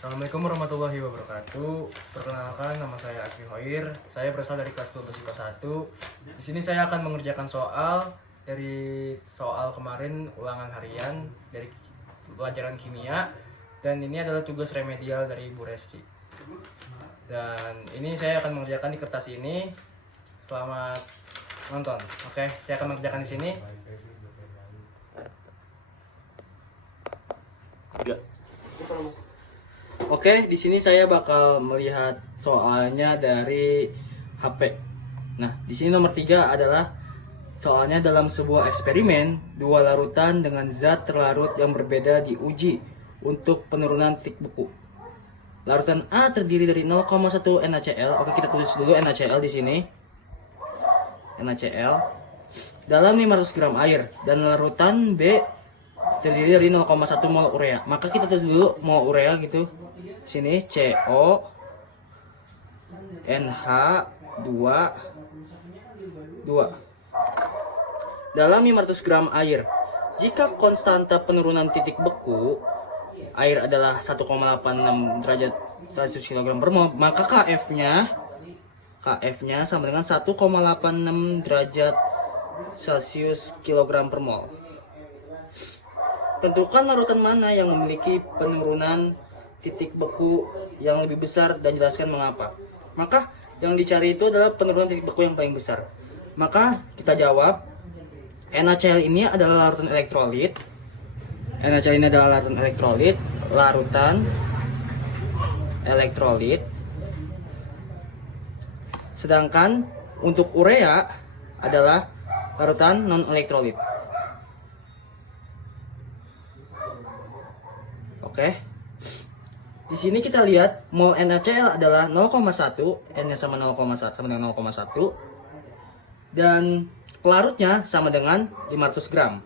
Assalamualaikum warahmatullahi wabarakatuh. Perkenalkan, nama saya Asfi Hoir. Saya berasal dari kelas 12 IPA 1. Di sini saya akan mengerjakan soal dari soal kemarin ulangan harian dari pelajaran kimia, dan ini adalah tugas remedial dari Bu Resti. Dan ini saya akan mengerjakan di kertas ini. Selamat nonton. Oke, saya akan mengerjakan di sini. Oke, di sini saya bakal melihat soalnya dari HP. Nah, di sini nomor 3 adalah soalnya dalam sebuah eksperimen, dua larutan dengan zat terlarut yang berbeda diuji untuk penurunan titik beku. Larutan A terdiri dari 0,1 NaCl. Oke, kita tulis dulu NaCl di sini. NaCl dalam 500 gram air, dan larutan B terdiri dari 0,1 mol urea. Maka kita tulis dulu mol urea gitu. Sini CO NH2 dalam 500 gram air. Jika konstanta penurunan titik beku air adalah 1,86 derajat Celcius kilogram per mol, maka KF-nya sama dengan 1,86 derajat Celcius kilogram per mol. Tentukan larutan mana yang memiliki penurunan titik beku yang lebih besar dan jelaskan mengapa. Maka yang dicari itu adalah penurunan titik beku yang paling besar. Maka kita jawab, NaCl ini adalah larutan elektrolit. NaCl ini adalah larutan elektrolit. Sedangkan untuk urea adalah larutan non elektrolit. Oke. Di sini kita lihat mol NaCl adalah 0,1, N-nya sama 0,1 sama dengan 0,1, dan pelarutnya sama dengan 500 gram.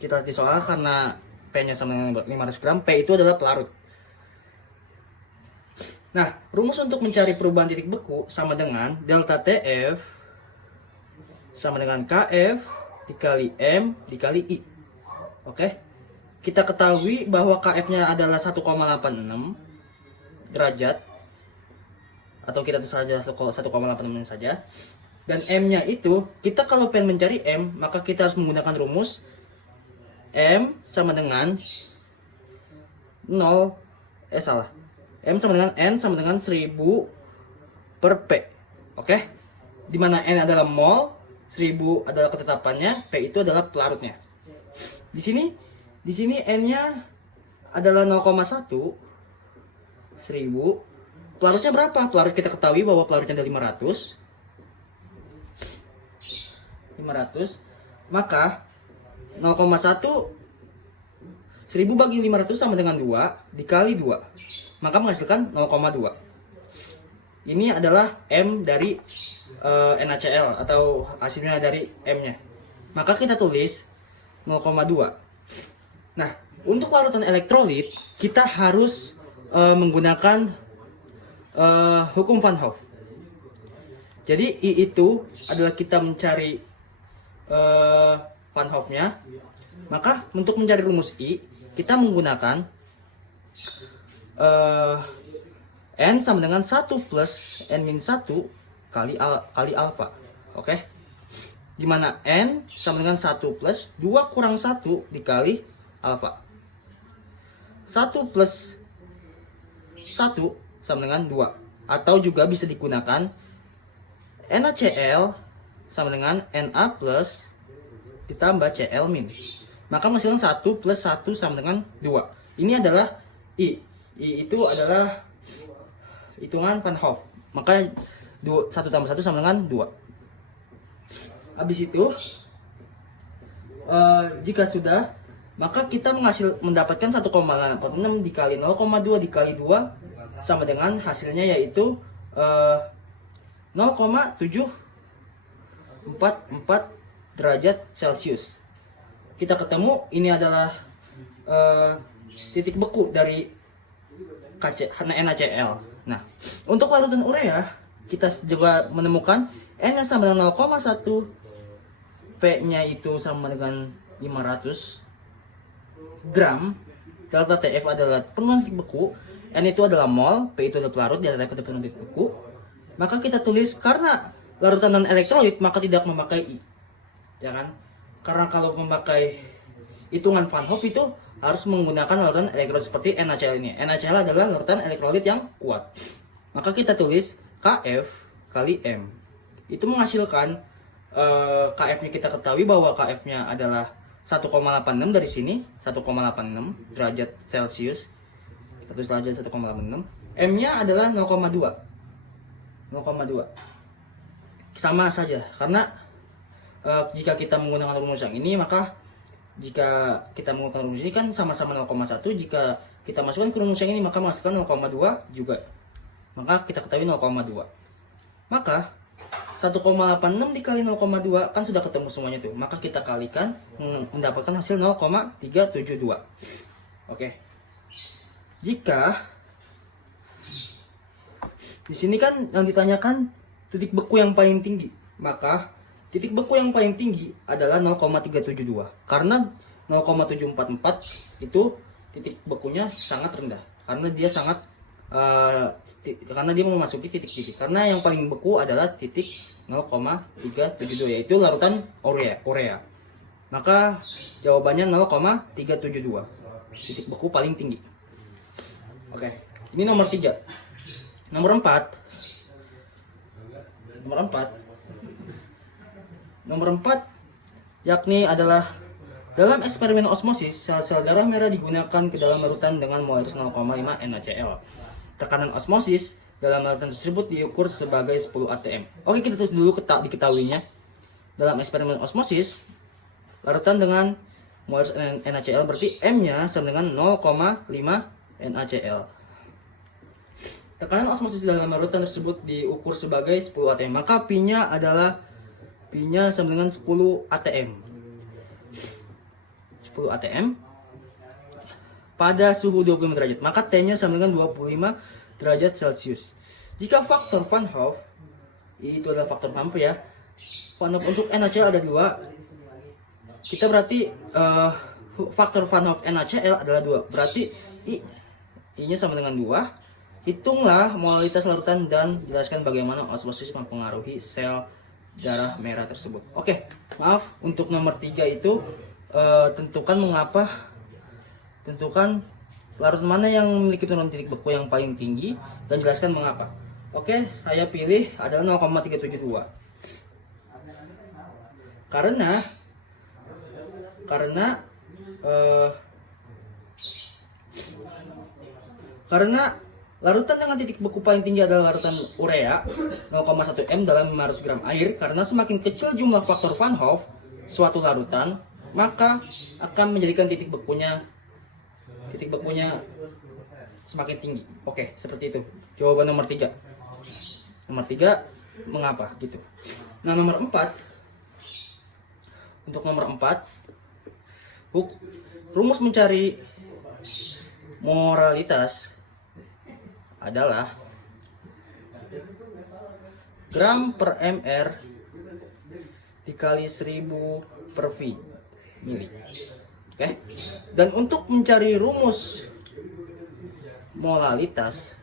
Kita lihat di soal karena P-nya sama dengan 500 gram, P itu adalah pelarut. Nah, rumus untuk mencari perubahan titik beku sama dengan delta TF sama dengan KF dikali M dikali I. Oke. Kita ketahui bahwa KF-nya adalah 1,86 derajat, atau kita tulis saja 1,86 saja. Dan M-nya itu, kita kalau pengen mencari M, maka kita harus menggunakan rumus M sama dengan M sama dengan N sama dengan 1000 per P. Oke? Dimana N adalah mol, 1000 adalah ketetapannya, P itu adalah pelarutnya. Di sini N-nya adalah 0,1, 1000. Pelarutnya berapa? Pelarut kita ketahui bahwa pelarutnya ada 500. Maka 0,1 1000 bagi 500 sama dengan 2 dikali 2. Maka menghasilkan 0,2. Ini adalah M dari NaCl atau hasilnya dari M-nya. Maka kita tulis 0,2. Nah, untuk larutan elektrolit kita harus menggunakan hukum Van Hoff. Jadi I itu adalah kita mencari Van Hoff-nya. Maka untuk mencari rumus I kita menggunakan N sama dengan 1 plus N-1 kali alfa. Oke? Dimana N sama dengan 1 plus 2 kurang 1 dikali alfa. 1 plus 1 sama dengan 2. Atau juga bisa digunakan NaCl sama dengan Na plus ditambah Cl min. Maka menghasilkan 1 plus 1 sama dengan 2. Ini adalah I. I itu adalah hitungan Van Hoff. Maka 1 tambah 1 sama dengan 2. Habis itu jika sudah, maka kita mendapatkan 1,86 dikali 0,2 dikali 2 sama dengan hasilnya, yaitu 0,744 derajat Celcius. Kita ketemu ini adalah titik beku dari NaCl. Nah, untuk larutan urea kita juga menemukan N-nya sama dengan 0,1, P-nya itu sama dengan 500 gram, delta TF adalah penurunan titik beku, N itu adalah mol, P itu adalah pelarut, delta TF adalah penurunan titik beku. Maka kita tulis karena larutan non elektrolit maka tidak memakai I. Ya kan? Karena kalau memakai hitungan Van Hoff itu harus menggunakan larutan elektrolit seperti NaCl ini. NaCl adalah larutan elektrolit yang kuat. Maka kita tulis Kf kali M. Itu menghasilkan Kf-nya kita ketahui bahwa Kf-nya adalah 1,86 dari sini, 1,86 derajat Celcius. Kita tulis derajat 1,86. M-nya adalah 0,2. Sama saja karena jika kita menggunakan rumus yang ini, maka jika kita menggunakan rumus ini kan sama-sama 0,1. Jika kita masukkan ke rumus yang ini maka menghasilkan 0,2 juga. Maka kita ketahui 0,2. Maka 1,86 dikali 0,2 kan sudah ketemu semuanya tuh. Maka kita kalikan mendapatkan hasil 0,372. Oke. Jika di sini kan yang ditanyakan titik beku yang paling tinggi, maka titik beku yang paling tinggi adalah 0,372. Karena 0,744 itu titik bekunya sangat rendah. Karena dia sangat karena dia memasuki titik-titik. Karena yang paling beku adalah titik 0,372 yaitu larutan urea. Maka jawabannya 0,372. Titik beku paling tinggi. Oke, ini nomor 3. Nomor 4 yakni adalah dalam eksperimen osmosis, sel-sel darah merah digunakan ke dalam larutan dengan molaritas 0,5 NaCl. Tekanan osmosis dalam larutan tersebut diukur sebagai 10 atm. Oke, kita tulis dulu diketahuinya. Dalam eksperimen osmosis, larutan dengan molaritas NaCl berarti M-nya sama dengan 0,5 NaCl. Tekanan osmosis dalam larutan tersebut diukur sebagai 10 atm. Maka Pi-nya sama dengan 10 atm. 10 atm pada suhu 25 derajat. Maka T-nya sama dengan 25 derajat Celcius. Jika faktor Van Hoff, itu adalah faktor Van Hoff ya. Van Hoff untuk NaCl ada 2. Kita berarti faktor Van Hoff NaCl adalah 2. Berarti I-nya sama dengan 2. Hitunglah molaritas larutan dan jelaskan bagaimana osmosis mempengaruhi sel darah merah tersebut. Oke, maaf untuk nomor 3 itu tentukan larutan mana yang memiliki penurunan titik beku yang paling tinggi dan jelaskan mengapa. Oke, saya pilih adalah 0,372. Karena larutan dengan titik beku paling tinggi adalah larutan urea 0,1 m dalam 500 gram air. Karena semakin kecil jumlah faktor Van Hoff suatu larutan, maka akan menjadikan titik bekunya semakin tinggi. Oke, seperti itu. Jawaban nomor 3. Nomor 3 mengapa gitu. Nah, nomor 4. Untuk nomor 4, rumus mencari moralitas adalah gram per mr dikali 1000 per v mili. Oke. Dan untuk mencari rumus molalitas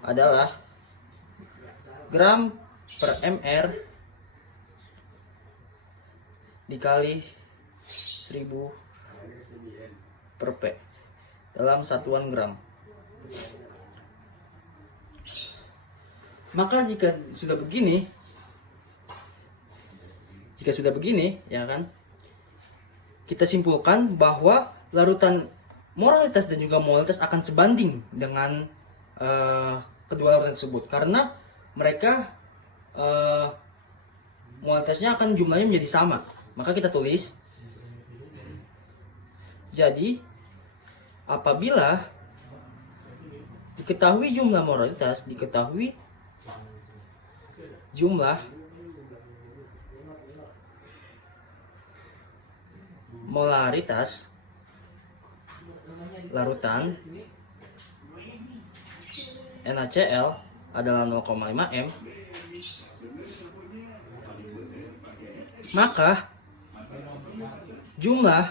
adalah gram per mr dikali 1000 per p dalam satuan gram. Maka jika sudah begini, ya kan, kita simpulkan bahwa larutan moralitas dan juga molalitas akan sebanding dengan kedua larutan tersebut karena mereka molalitasnya akan jumlahnya menjadi sama. Maka kita tulis, jadi apabila diketahui jumlah moralitas, diketahui jumlah molaritas larutan NaCl adalah 0,5 m, maka jumlah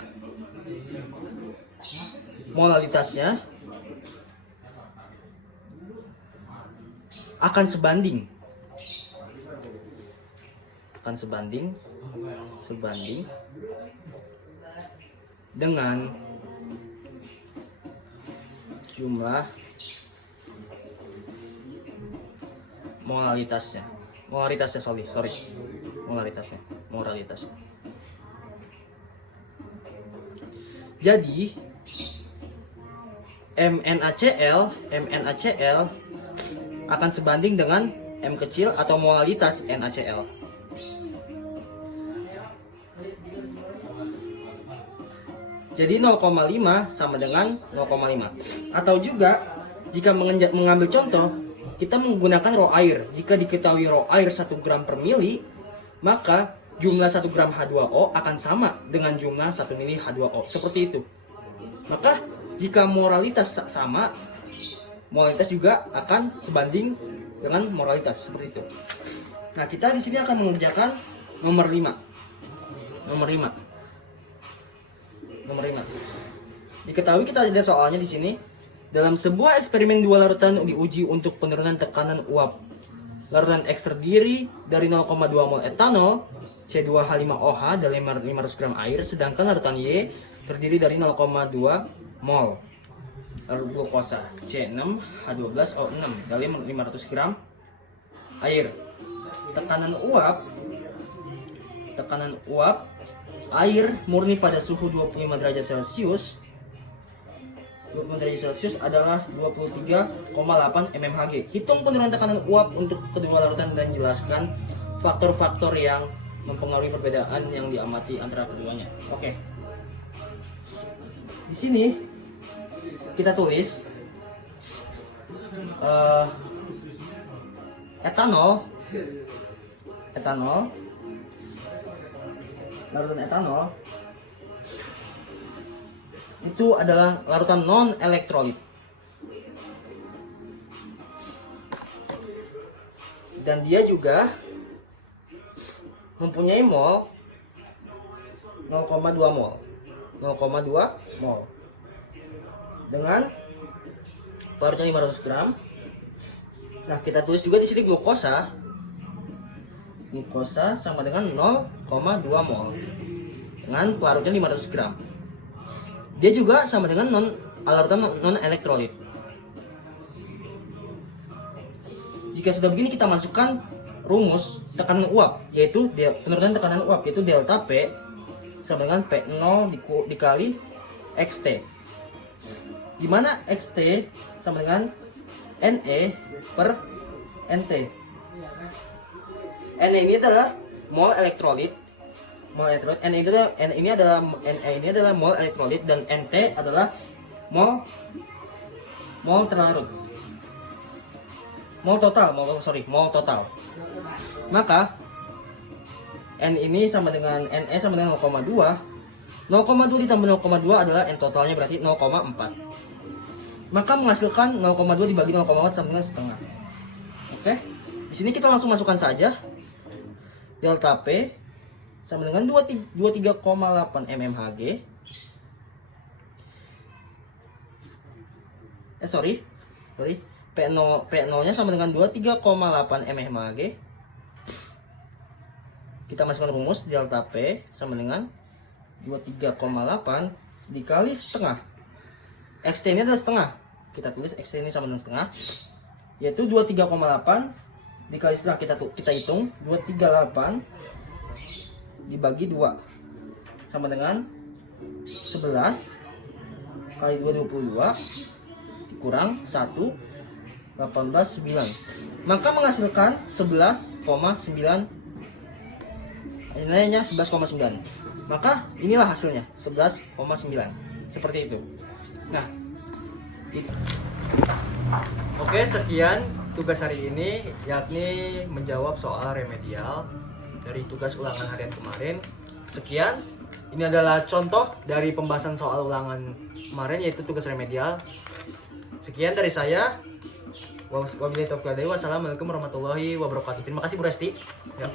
molalitasnya akan sebanding dengan jumlah moralitasnya. Jadi MnACl akan sebanding dengan M kecil atau molalitas NaCl. Jadi 0,5 sama dengan 0,5. Atau juga jika mengambil contoh, kita menggunakan rho air. Jika diketahui rho air 1 gram per mili, maka jumlah 1 gram H2O akan sama dengan jumlah 1 mili H2O. Seperti itu. Maka jika moralitas sama, moralitas juga akan sebanding dengan moralitas. Seperti itu. Nah, kita di sini akan mengerjakan nomor 5. Diketahui kita ada soalnya di sini. Dalam sebuah eksperimen dua larutan diuji untuk penurunan tekanan uap. Larutan X terdiri dari 0,2 mol etanol, C2H5OH dalam 500 gram air, sedangkan larutan Y terdiri dari 0,2 mol glukosa, C6H12O6 dalam 500 gram air. Tekanan uap air murni pada suhu 25 derajat Celcius adalah 23,8 mmHg. Hitung penurunan tekanan uap untuk kedua larutan dan jelaskan faktor-faktor yang mempengaruhi perbedaan yang diamati antara keduanya. Oke. Di sini kita tulis larutan etanol itu adalah larutan non elektrolit dan dia juga mempunyai mol 0,2 mol dengan larutnya 500 gram. Nah, kita tulis juga di sini glukosa sama dengan 0,2 mol dengan pelarutnya 500 gram. Dia juga sama dengan larutan non elektrolit. Jika sudah begini, kita masukkan rumus tekanan uap, yaitu penurunan tekanan uap, yaitu delta P sama dengan P0 dikali XT, di mana XT sama dengan NE per NT. NE ini adalah mol elektrolit, NE ini adalah mol elektrolit, dan NT adalah mol terlarut, mol total. Maka N ini sama dengan NE sama dengan 0,2 ditambah 0,2 adalah N totalnya, berarti 0,4. Maka menghasilkan 0,2 dibagi 0,4 sama dengan setengah. Oke, di sini kita langsung masukkan saja. Delta P sama dengan 23,8 mmHg. P0-nya sama dengan 23,8 mmHg. Kita masukkan rumus delta P sama dengan 23,8 dikali setengah. XT ini adalah setengah. Kita tulis XT ini sama dengan setengah, yaitu 23,8 dikali setengah. Kita hitung 238 dibagi 2 sama dengan 11 kali 2 22 dikurang 1 18,9. Maka menghasilkan 11,9. Nilainya 11,9. Maka inilah hasilnya 11,9. Seperti itu. Nah, oke, sekian tugas hari ini, yakni menjawab soal remedial dari tugas ulangan harian kemarin. Sekian, ini adalah contoh dari pembahasan soal ulangan kemarin, yaitu tugas remedial. Sekian dari saya. Wassalamualaikum warahmatullahi wabarakatuh. Terima kasih Bu Resti. Ya.